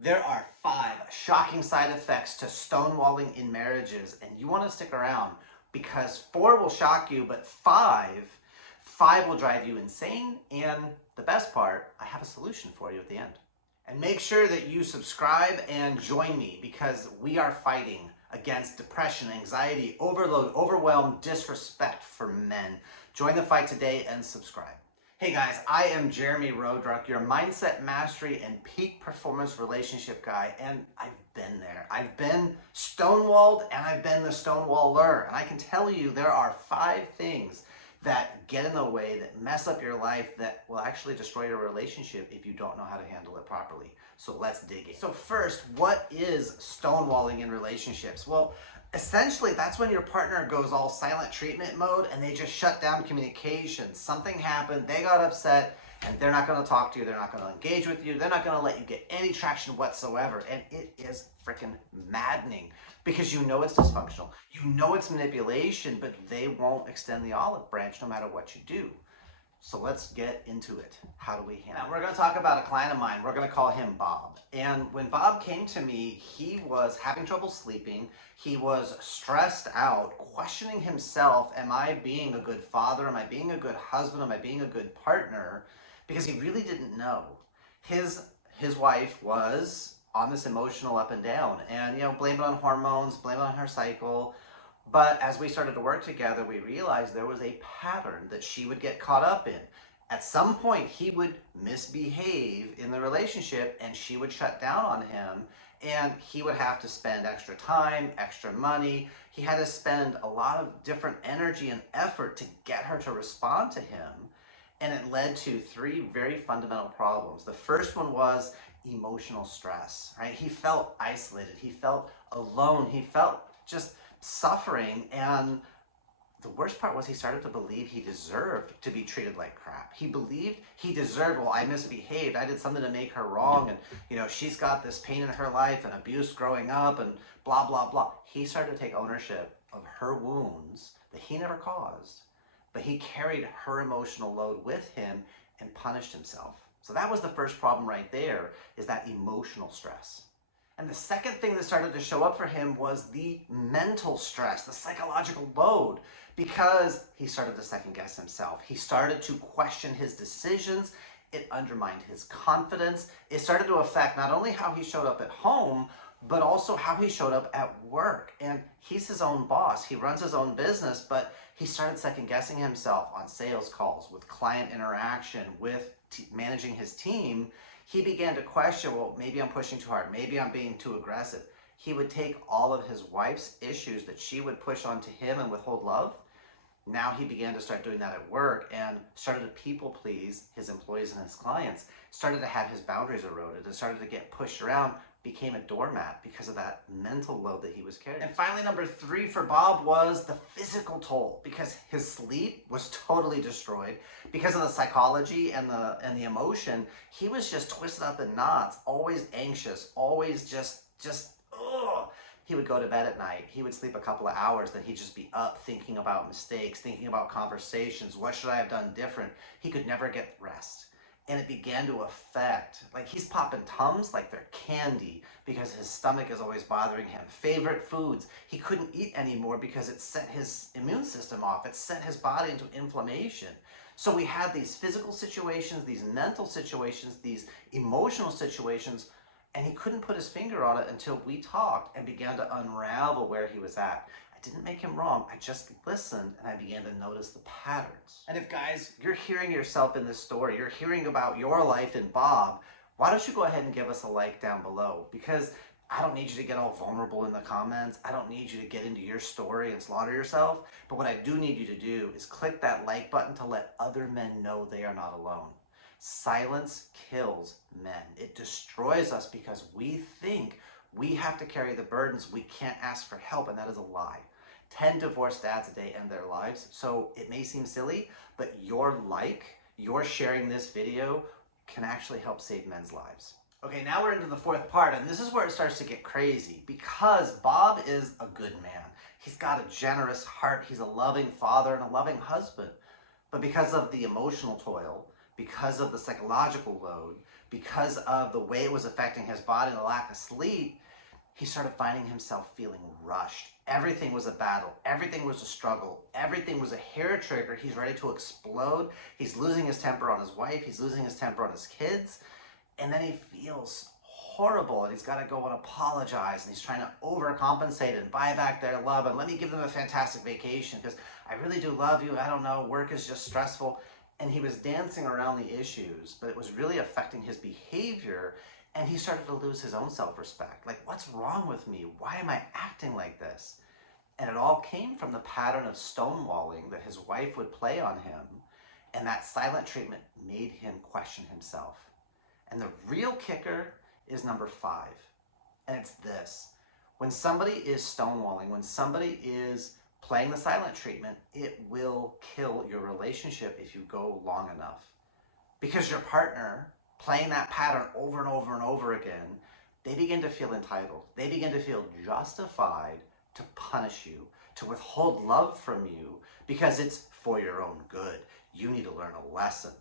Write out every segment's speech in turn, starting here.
There are 5 shocking side effects to stonewalling in marriages, and you want to stick around because 4 will shock you, but 5 will drive you insane. And the best part, I have a solution for you at the end. And make sure that you subscribe and join me because we are fighting against depression, anxiety, overload, overwhelm, disrespect for men. Join the fight today and subscribe. Hey guys, I am Jeremy Roadruck, your mindset mastery and peak performance relationship guy, and I've been there. I've been stonewalled and I've been the stonewaller, and I can tell you there are 5 things that get in the way, that mess up your life, that will actually destroy your relationship if you don't know how to handle it properly. So let's dig in. So first, what is stonewalling in relationships? Well, essentially, that's when your partner goes all silent treatment mode and they just shut down communication. Something happened, they got upset, and they're not going to talk to you, they're not going to engage with you, they're not going to let you get any traction whatsoever. And it is freaking maddening because you know it's dysfunctional, you know it's manipulation, but they won't extend the olive branch no matter what you do. So let's get into it. How do we handle it? Now, we're going to talk about a client of mine. We're going to call him Bob. And when Bob came to me, he was having trouble sleeping. He was stressed out, questioning himself. Am I being a good father? Am I being a good husband? Am I being a good partner? Because he really didn't know. His wife was on this emotional up and down, and blame it on hormones, blame it on her cycle. But as we started to work together, we realized there was a pattern that she would get caught up in. At some point, he would misbehave in the relationship and she would shut down on him, and he would have to spend extra time, extra money. He had to spend a lot of different energy and effort to get her to respond to him. And it led to 3 very fundamental problems. The first one was emotional stress, right? He felt isolated. He felt alone. He felt just suffering, and the worst part was he started to believe he deserved to be treated like crap. He believed he deserved, well, I misbehaved, I did something to make her wrong, and she's got this pain in her life and abuse growing up and blah blah blah. He started to take ownership of her wounds that he never caused, but he carried her emotional load with him and punished himself. So that was the first problem right there, is that emotional stress. And the second thing that started to show up for him was the mental stress, the psychological load, because he started to second guess himself. He started to question his decisions. It undermined his confidence. It started to affect not only how he showed up at home, but also how he showed up at work. And he's his own boss. He runs his own business, but he started second guessing himself on sales calls, with client interaction, with managing his team. He began to question, well, maybe I'm pushing too hard, maybe I'm being too aggressive. He would take all of his wife's issues that she would push onto him and withhold love. Now he began to start doing that at work and started to people please his employees and his clients, started to have his boundaries eroded, and started to get pushed around, became a doormat because of that mental load that he was carrying. And finally, number 3 for Bob was the physical toll, because his sleep was totally destroyed because of the psychology and the emotion. He was just twisted up in knots, always anxious, always just ugh. He would go to bed at night, he would sleep a couple of hours, then he'd just be up thinking about mistakes, thinking about conversations, what should I have done different? He could never get rest. And it began to affect, like, he's popping Tums like they're candy because his stomach is always bothering him. Favorite foods, he couldn't eat anymore because it set his immune system off. It set his body into inflammation. So we had these physical situations, these mental situations, these emotional situations, and he couldn't put his finger on it until we talked and began to unravel where he was at. I didn't make him wrong, I just listened and I began to notice the patterns. And if, guys, you're hearing yourself in this story, you're hearing about your life in Bob, why don't you go ahead and give us a like down below? Because I don't need you to get all vulnerable in the comments. I don't need you to get into your story and slaughter yourself. But what I do need you to do is click that like button to let other men know they are not alone. Silence kills men. It destroys us because we think we have to carry the burdens. We can't ask for help, and that is a lie. 10 divorced dads a day end their lives. So it may seem silly, but your sharing this video can actually help save men's lives. Okay, now we're into the 4th part, and this is where it starts to get crazy, because Bob is a good man. He's got a generous heart. He's a loving father and a loving husband. But because of the emotional toil, because of the psychological load, because of the way it was affecting his body and the lack of sleep, he started finding himself feeling rushed. Everything was a battle. Everything was a struggle. Everything was a hair trigger. He's ready to explode. He's losing his temper on his wife. He's losing his temper on his kids. And then he feels horrible, and he's got to go and apologize, and he's trying to overcompensate and buy back their love, and let me give them a fantastic vacation because I really do love you. I don't know, work is just stressful. And he was dancing around the issues, but it was really affecting his behavior, and he started to lose his own self-respect. Like, what's wrong with me? Why am I acting like this? And it all came from the pattern of stonewalling that his wife would play on him, and that silent treatment made him question himself. And the real kicker is number 5. And it's this. When somebody is stonewalling, when somebody is playing the silent treatment, it will kill your relationship if you go long enough. Because your partner, playing that pattern over and over and over again, they begin to feel entitled. They begin to feel justified to punish you, to withhold love from you, because it's for your own good. You need to learn a lesson.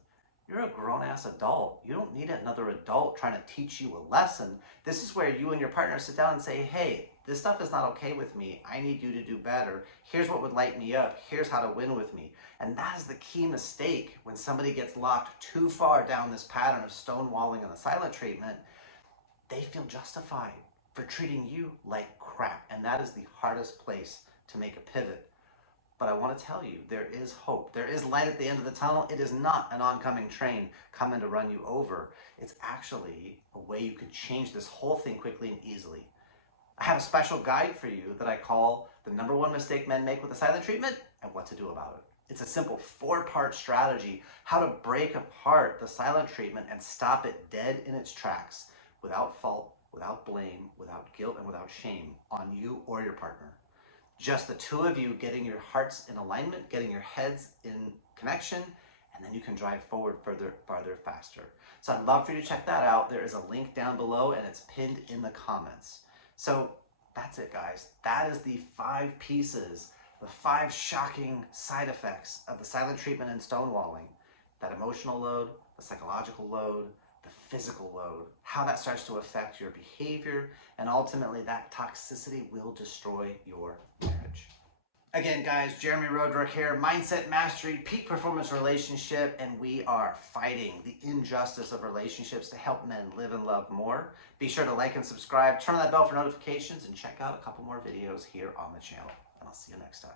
You're a grown-ass adult. You don't need another adult trying to teach you a lesson. This is where you and your partner sit down and say, hey, this stuff is not okay with me. I need you to do better. Here's what would light me up. Here's how to win with me. And that is the key mistake when somebody gets locked too far down this pattern of stonewalling and the silent treatment. They feel justified for treating you like crap. And that is the hardest place to make a pivot. But I want to tell you, there is hope. There is light at the end of the tunnel. It is not an oncoming train coming to run you over. It's actually a way you could change this whole thing quickly and easily. I have a special guide for you that I call the #1 mistake men make with the silent treatment and what to do about it. It's a simple 4-part strategy, how to break apart the silent treatment and stop it dead in its tracks without fault, without blame, without guilt, and without shame on you or your partner. Just the two of you getting your hearts in alignment, getting your heads in connection, and then you can drive forward further, farther, faster. So I'd love for you to check that out. There is a link down below and it's pinned in the comments. So that's it, guys. That is the 5 pieces, the 5 shocking side effects of the silent treatment and stonewalling. That emotional load, the psychological load, the physical load, how that starts to affect your behavior, and ultimately that toxicity will destroy your marriage. Again, guys, Jeremy Roadruck here, Mindset Mastery, Peak Performance Relationship, and we are fighting the injustice of relationships to help men live and love more. Be sure to like and subscribe, turn on that bell for notifications, and check out a couple more videos here on the channel. And I'll see you next time.